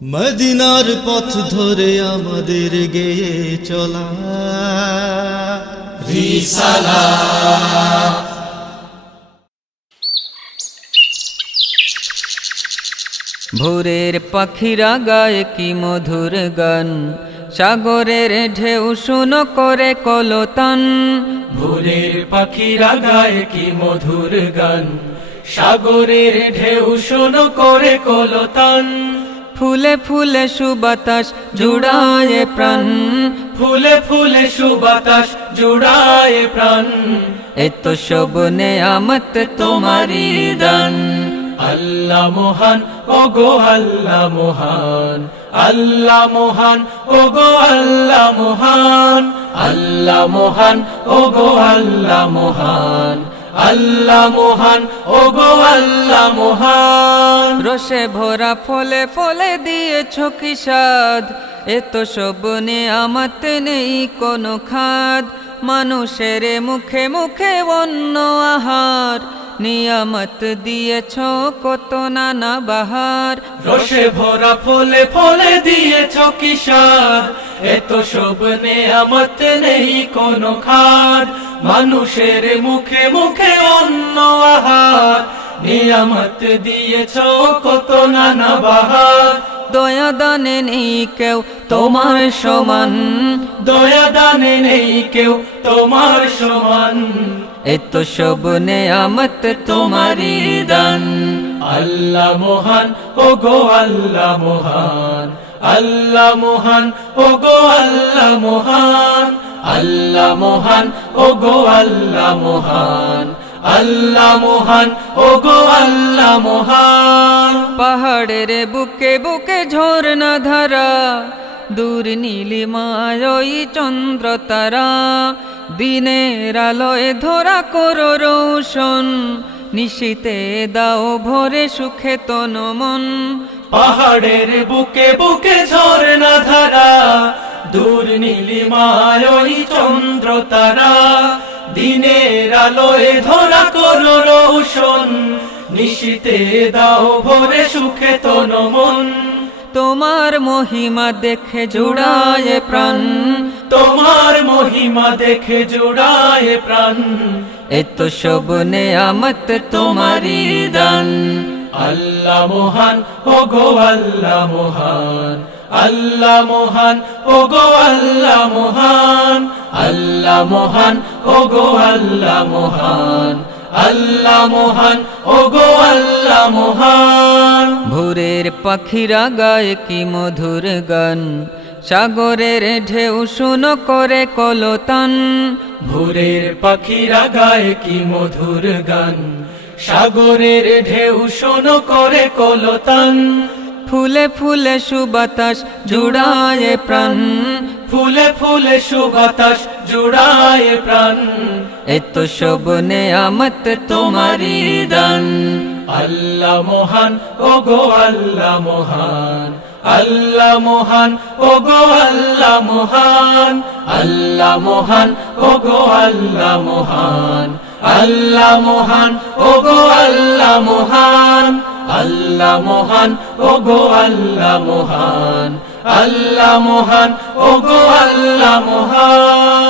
মদিনার পথ ধরে আমাদের গেয়ে চলা রিসালাত। ভোরের পাখিরা গায় কি মধুর গান, সাগরের ঢেউ শুনো করে কলতান। ভোরের পাখিরা গায় কি মধুর গান, সাগরের ঢেউ শোনো করে কলতান। ফুলে ফুলে সুবাতাস জুড়ায় প্রাণ, ফুলে ফুলে সুবাতাস জুড়ায় প্রাণ। এত সব নেয়ামত তোমারি দান। আল্লাহ মহান ওগো আল্লাহ মহান, আল্লাহ মহান ওগো আল্লাহ মহান, আল্লাহ মহান ওগো আল্লাহ মহান, আল্লাহ মহান ওগো আল্লাহ মহান। রসে ভরা ফলে ফলে দিয়েছ কি স্বাদ, এত সব নেয়ামত নেই কোনো খাদ। মানুষের মুখে মুখে অন্ন আহার, নিয়ামত দিয়েছ কত নানা বাহার। রসে ভরা ফলে ফলে দিয়েছ কি স্বাদ, এত সব নেয়ামত নেই কোনো খাদ। মানুষের মুখে মুখে অন্ন আহার, নিয়ামত দিয়েছ কত নানা বাহার। দয়া দানে নেই কেউ তোমার সমান, দয়া দানে নেই কেউ তোমার সমান। এত সব নেয়ামত তোমারি দান। আল্লাহ মহান ওগো আল্লাহ মহান, আল্লাহ মহান ওগো আল্লাহ মহান, আল্লাহ মহান ওগো আল্লাহ মহান, আল্লাহ মহান ওগো আল্লাহ মহান। পাহাড়ের বুকে বুকে ঝর্ণা ধারা, দূর নীলিমায় ওই চন্দ্র তারা। দিনের আলোয় ধরা করো রোশন, নিশীতে দাও ভরে সুখে তন মন। পাহাড়ের বুকে বুকে ঝর্ণা ধারা, দূর নীলিমায় ওই চন্দ্র তারা। দিনের আলোয় ধরা করো রোশন, নিশীতে দাও ভরে সুখে তন মন। তোমার মহিমা দেখে জুড়ায় প্রাণ, তোমার মহিমা দেখে জুড়ায় প্রাণ। এত সব নেয়ামত তোমারি দান। আল্লাহ মহান ওগো আল্লাহ মহান, আল্লাহ মহান ওগো আল্লাহ মহান, আল্লাহ মহান ওগো আল্লাহ মহান, আল্লাহ মহান ওগো আল্লাহ মহান। ভোরের পাখিরা গায় কি মধুর গান, সাগরের ঢেউ শুনো করে কলতান। ভোরের পাখিরা গায় কি মধুর গান, সাগরের ঢেউ শোনো করে কলতান। ফুলে ফুলে সুবাতাস জুড়ায় প্রাণ, ফুলে ফুলে সুবাতাস জুড়ায় প্রাণ। এত সব নেয়ামত তোমারি দান। আল্লাহ মহান ওগো আল্লাহ মহান, আল্লাহ মহান ওগো আল্লাহ মহান, আল্লাহ মহান ওগো আল্লাহ মহান, আল্লাহ মহান ওগো আল্লাহ মহান, আল্লাহ মহান ওগো আল্লাহ মহান, আল্লাহ মহান ওগো আল্লাহ মহান।